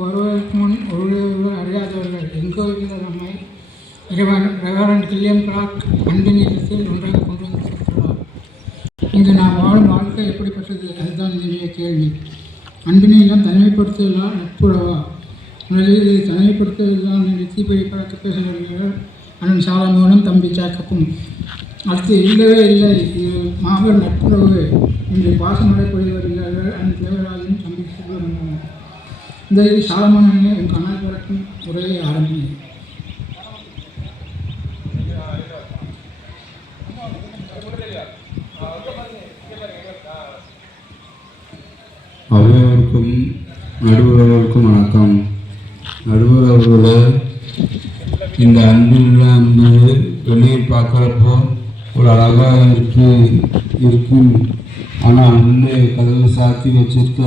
வருவதற்கு முன் ஒருவர் அறியாதவர்கள் எங்கோ இருந்த நம்மை ரெவரண்ட் கில்லியம் கிளார்க் அன்பின் இல்லத்தில் ஒன்றாக கொண்டு வந்து சேர்த்துள்ளார். இங்கு நாம் வாழும் வாழ்க்கை எப்படிப்பட்டது? அதுதான் என்னுடைய கேள்வி. அன்பின் இல்லம் தனிமைப்படுத்துவதா நட்புறவா? முதலில் இதை தனிமைப்படுத்துவதுதான் தீப்பொறி பழக்க பேசுகிறவர்கள் அண்ணன் சாலமோனும் தம்பி சாக்கப்பும். அடுத்து இல்லவே இல்லை, இது மாபெரும் நட்புறவு என்று பாசமடைப்பொழி வருகிறார்கள் அண்ணன் தேவராஜன் தம்பி சுப்பிரமணியன். இந்த இது சாலமோனே உன் கண்ணால் பிறக்கும் உரையை ஆரம்பி. அவையோருக்கும் நடுவர்களுக்கும் வணக்கம். நடுவர் அவர்களே, இந்த அன்பில் என்பது வெளியில் பார்க்குறப்போ ஒரு அழகாக இருக்கும். ஆனால் உள்ளே கதவு சாத்தி வச்சிருக்க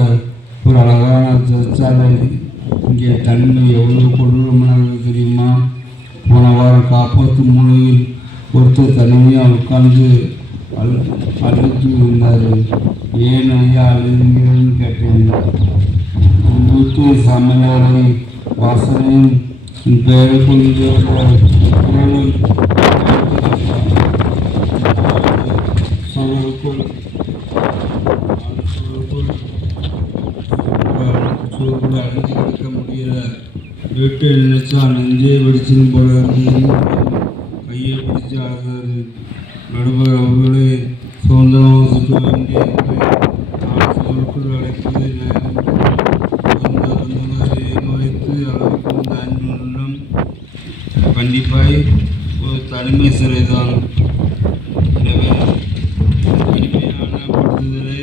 ஒரு அழகான சர்ச்சாலை. இங்கே தன்மை எவ்வளோ கொடூரமானது தெரியுமா? போன வாரம் காப்பாற்று மூலையில் ஒருத்தர் தனிமையாக உட்கார்ந்து அழுத்து இருந்தார். ஏன் ஐயா அழுதுங்கிறன்னு கேட்டேன். வீட்டு சமையலை வாசனையும் பெயரை கொண்டு அழுது கொடுக்க முடியல. வீட்டை நினைச்சா நெஞ்சே வெடிச்சின்னு போல கையை பிடிச்சி ஆகுது. நடுவர் அவர்களே, சுதந்திரமாக சுற்ற வேண்டிய சொற்கள் அழைப்பது வைத்து அளவுக்கு அன்புள்ளம் கண்டிப்பாய் ஒரு தனிமை சிறைதான். எனவே கடுமையான படுத்துதலை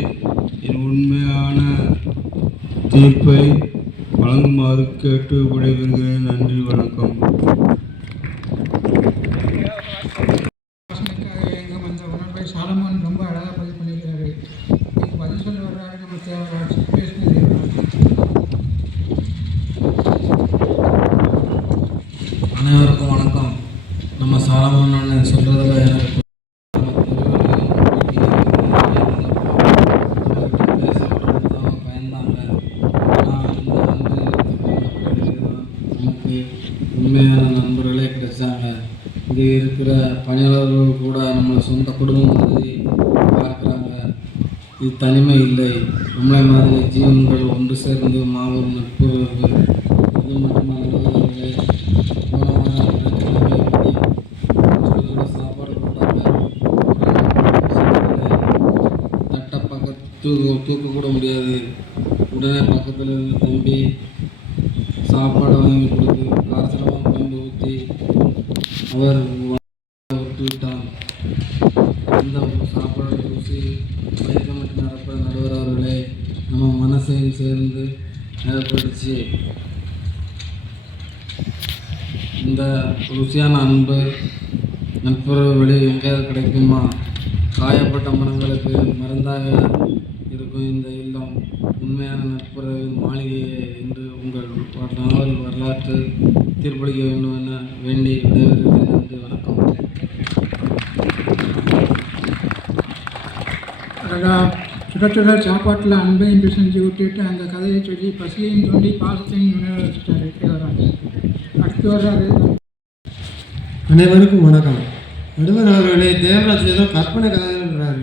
என் உண்மையான தீர்ப்பை வழங்குமாறு கேட்டு விடைபெறுகிறேன். நன்றி, வணக்கம். சாலமோன் ரொம்ப அழகாக பதிவு பண்ணியிருக்காரு. இதுக்கு பதில் சொல்ல வர்றாரு நம்ம தேவராஜ். அனைவருக்கும் வணக்கம். நம்ம சாலமோன் சொல்றதுல எனக்கு பயந்தாங்க. நமக்கு உண்மையான நண்பர்களே கிடைச்சாங்க. இங்கே இருக்கிற பணியாளர்கள் கூட நம்மளை சொந்த குடும்பம் மாதிரி பார்க்குறாங்க. இது தனிமை இல்லை, நம்மளை மாதிரி ஜீவன்கள் ஒன்று சேர்ந்து மாபெரும் நட்புறவு. இது மட்டுமல்ல, சாப்பாடு கொடுத்தாங்க. தட்டை பக்கத்து தூக்க கூட முடியாது. உடனே பக்கத்தில் இருந்து தம்பி சாப்பாடு வாங்கி கொடுத்து காரசரமாக குழம்பு ஊற்றி அவர் விட்டுவிட்டான். இந்த சாப்பாடு ருசி மயக்கமட்டு நடப்ப நடுவர் அவர்களே, நம்ம மனசையும் சேர்ந்து ஏற்படுத்தி இந்த ருசியான அன்பு நட்புறவு வெளியே எங்கேயாவது கிடைக்குமா? காயப்பட்ட மனங்களுக்கு மருந்தாக இருக்கும் இந்த இல்லம் உண்மையான நட்புறவின் மாளிகையே என்று உங்கள் நாவல் வரலாற்று தீர்ப்பளிக்க வேண்டும் என வேண்டி விடைபெறுகிறேன். நன்றி, வணக்கம். சுட சாப்பாட்டில் அன்பையும் பிசைஞ்சு விட்டுட்டு அந்த கதையை சொல்லி பசியையும் தோண்டி பாசத்தையும் உணர வச்சுட்டாரு தேவராஜ். அடுத்து வர்றாரு. அனைவருக்கும் வணக்கம். நடுவர் அவர்களே, தேவராஜ் ஏதோ கற்பனை கதைன்றாரு.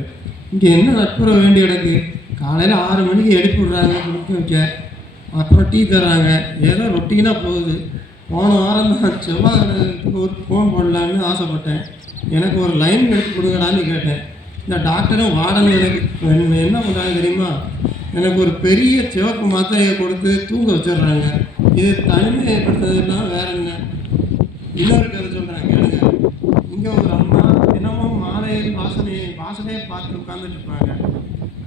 இங்கே என்ன நட்புறவு வேண்டி கிடக்கு? காலையில் 6 மணிக்கு எழுப்பி விட்றாங்க, குடிக்க வைக்க, அப்புறம் டீ தர்றாங்க. ஏதோ ரொட்டீனாக போகுது. போன வாரம் தான் செவ்வாய்க்கு ஒரு ஃபோன் போடலான்னு ஆசைப்பட்டேன். எனக்கு ஒரு லைன் எடுத்து கொடுங்கடான்னு கேட்டேன். இந்த டாக்டரும் வார்டன் எனக்கு என்ன பண்ணுறாங்க தெரியுமா? எனக்கு ஒரு பெரிய சிவப்பு மாத்திரையை கொடுத்து தூங்க வச்சிடுறாங்க. இது தனிமைப்படுத்துறதுனா வேற என்ன? இன்னொரு கதை சொல்கிறாங்க, கேளுங்க. இங்கே ஒரு அம்மா தினமும் மாலையில் வாசனையை பார்த்து உட்காந்துட்டு இருப்பாங்க.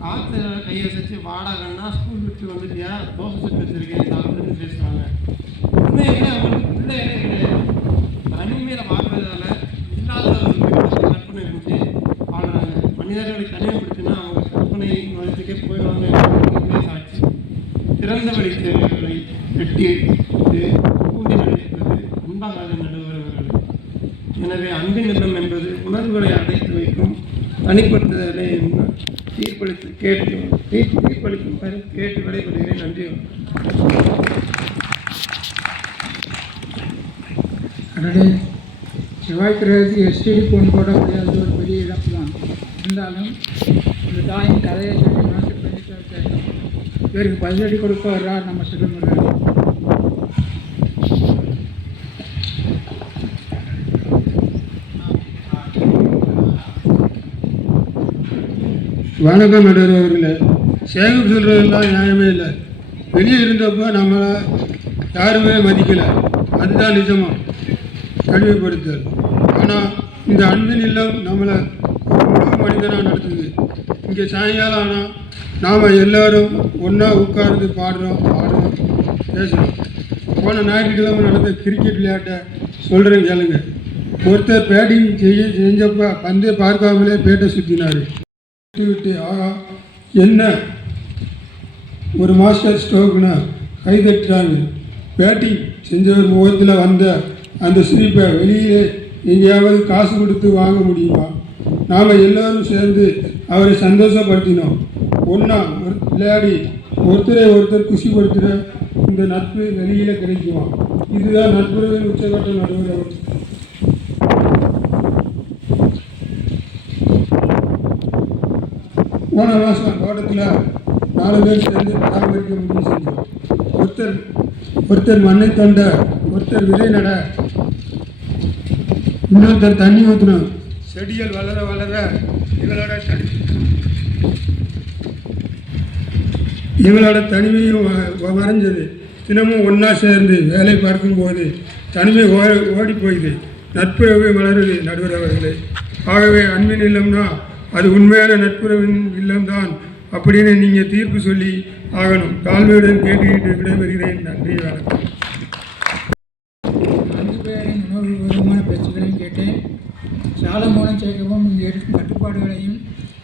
காற்று கையை வச்சு வாடாகன்னா ஸ்கூல் விட்டு வந்துட்டியா, தோசை சுட்டு வச்சுருக்கேன் சாப்பிட்டு பேசுவாங்க. உண்மையிலே அவங்களுக்கு பிள்ளைகளே கிடையாது. தனிமையில் பார்க்குறதால இல்லாத ஒரு கற்பனை இருந்துச்சு வாழ்கிறாங்க. மனிதர்களை தனிமைப்படுத்தினா அவங்க கற்பனை வளர்த்துக்கே போயிடுவாங்க. சாட்சி திறந்த வழி தேவைகளை வெட்டி கூண்டி நடைப்பது அன்பாக நடுவர்கள். எனவே அன்பின் இல்லம் என்பது உணர்வுகளை அடைத்து வைக்கும் தனிப்படுத்துதலை தீர்ப்பளிக்கும் கேட்டு விடைபெறுகிறேன். நன்றி. அடடே, செவ்வாய் கிரகத்துக்கு எஸ்டிடி ஃபோன் போட முடியாது, ஒரு பெரிய இழப்பு தான். இருந்தாலும் இந்த தாயின் கதையை சொல்லி மனசு பண்ணிட்டு இவருக்கு பதிலடி கொடுக்க வர்றார் நம்ம சிதம்பரம். வணக்கம் நடுவர் அவர்களே. சேகர் சொல்கிறதெல்லாம் நியாயமே இல்லை. வெளியே இருந்தப்போ நம்மளை யாருமே மதிக்கலை, அதுதான் நிஜமாக கழிவுபடுத்தல். ஆனால் இந்த அன்பின் இல்லம் நம்மளை முழு மனிதனாக நடத்துது. இங்கே சாயங்காலம் ஆனால் நாம் எல்லோரும் ஒன்றா உட்கார்ந்து பாடுறோம், பேசுகிறோம். போன ஞாயிற்றுக்கிழமை நடந்த கிரிக்கெட் விளையாட்டை சொல்கிறேன் கேளுங்க. ஒருத்தர் பேட்டிங் செஞ்சப்போ பந்தே பார்க்காமலே பேட்டை சுற்றினார். விட்டு ஆகா என்ன ஒரு மாஸ்டர் ஸ்ட்ரோக்குன்னா கைதட்டுறாங்க. பேட்டிங் செஞ்சவர் முகத்தில் வந்த அந்த சிரிப்பை வெளியே எங்கேயாவது காசு கொடுத்து வாங்க முடியுமா? நாம் எல்லோரும் சேர்ந்து அவரை சந்தோஷப்படுத்தினோம். ஒன்றா விளையாடி ஒருத்தரை ஒருத்தர் குஷிப்படுத்துகிற இந்த நட்பு வெளியில் கிடைக்குமா? இதுதான் நட்புறவின் உச்சகட்ட நடுவர். போன மாதம் தோட்டத்தில் 4 பேர் சேர்ந்து பராமரிக்க முடிவு செஞ்சோம். ஒருத்தர் மண்ணை தண்ட, ஒருத்தர் விதை நட, இன்னொருத்தர் தண்ணி ஊற்றணும். செடிகள் வளர வளர எங்களோட தனிமையும் மறைஞ்சது. தினமும் ஒன்றா சேர்ந்து வேலை பார்க்கும்போது தனிமை ஓடி போயுது. நட்புறவு வளருது நடுவர் அவர்களே. ஆகவே அன்பின் இல்லம்னா அது உண்மையான நட்புறவின் இல்லம்தான் அப்படின்னு நீங்கள் தீர்ப்பு சொல்லி ஆகணும். தாழ்மையுடன் கேட்டுக்கிட்டு விடைபெறுகிறேன். நன்றி, வணக்கம். 5 பேரின் உணர்வுபூர்வமான பேச்சுகளையும் கேட்டேன். சாலமோனம் சேர்க்கவும் இங்கே இருக்கும் கட்டுப்பாடுகளையும்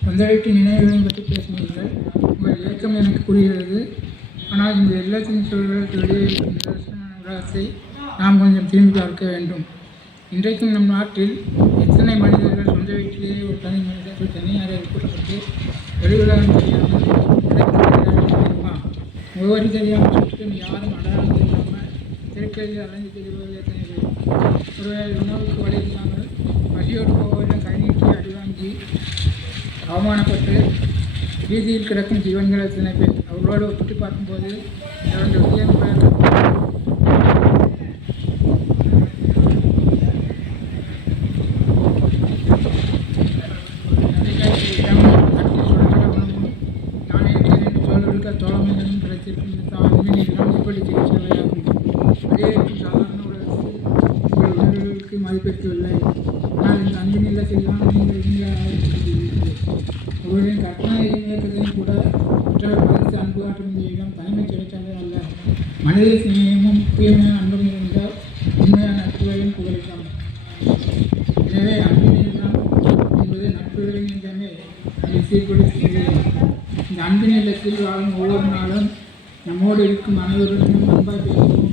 சொந்த வீட்டு நினைவுகளையும் பற்றி பேசினீர்கள். உங்கள் இயக்கம் எனக்கு புரிகிறது. ஆனால் இந்த இல்லத்தின் சூழலுக்கு வெளியே இருக்கும் நிதர்சன உலகத்தை நாம் கொஞ்சம் திரும்பி பார்க்க வேண்டும். இன்றைக்கும் நம் நாட்டில் எத்தனை மனிதர்கள் சொந்த வீட்டிலேயே ஒரு தனி மனிதர்கள் தனியாரை கூட்டப்பட்டு வெளியுலகம் தெரியாமல் தெரியுமா? முகவரி தெரியாமல் சுற்றும் யாரும் அடையாளம் தெரியாமல் திருக்கையில் அலைந்து தெரிவது எத்தனை பேர்? ஒருவேளை உணவுக்கு வழி இல்லாமல் பசியோடு போவதில் கை நீட்டி அடிவாங்கி அவமானப்பட்டு வீதியில் கிடக்கும் ஜீவன்கள் எத்தனை பேர்? அவர்களோடு ஒப்பிட்டு பார்க்கும்போது அவர்கள் விஜயமுறை தோழமைகளும் கிடைத்திருக்கும் அன்பினிடம் எப்படி சிகிச்சையாகும்? அதே சாதாரண உலகத்தில் உங்கள் உணர்வுகளுக்கு மதிப்பிற்கவில்லை. ஆனால் இந்த அன்பின் இல்லத்தில் தான் நீங்கள் ஒருவரின் கற்பனை இயக்கத்தையும் கூட மற்றவர் மதித்து அன்பு காட்டும் இந்த இடம் தனிமை கிடைத்தாலே அல்ல. மனித சிநேகமும் முக்கியமான அன்பும் இருந்தால் உண்மையான நட்புகளையும் புகழிக்கலாம். எனவே அன்பின் இல்லம் என்பது நட்புகளின் இல்லமே. அதை சீர்படுத்துகிறது. இந்த அன்பின் இல்லத்தில் வாழும் ஒவ்வொரு நாளும் நம்மோடு இருக்கும் அனைவருடனும் அன்பாய் பேசுவோம்.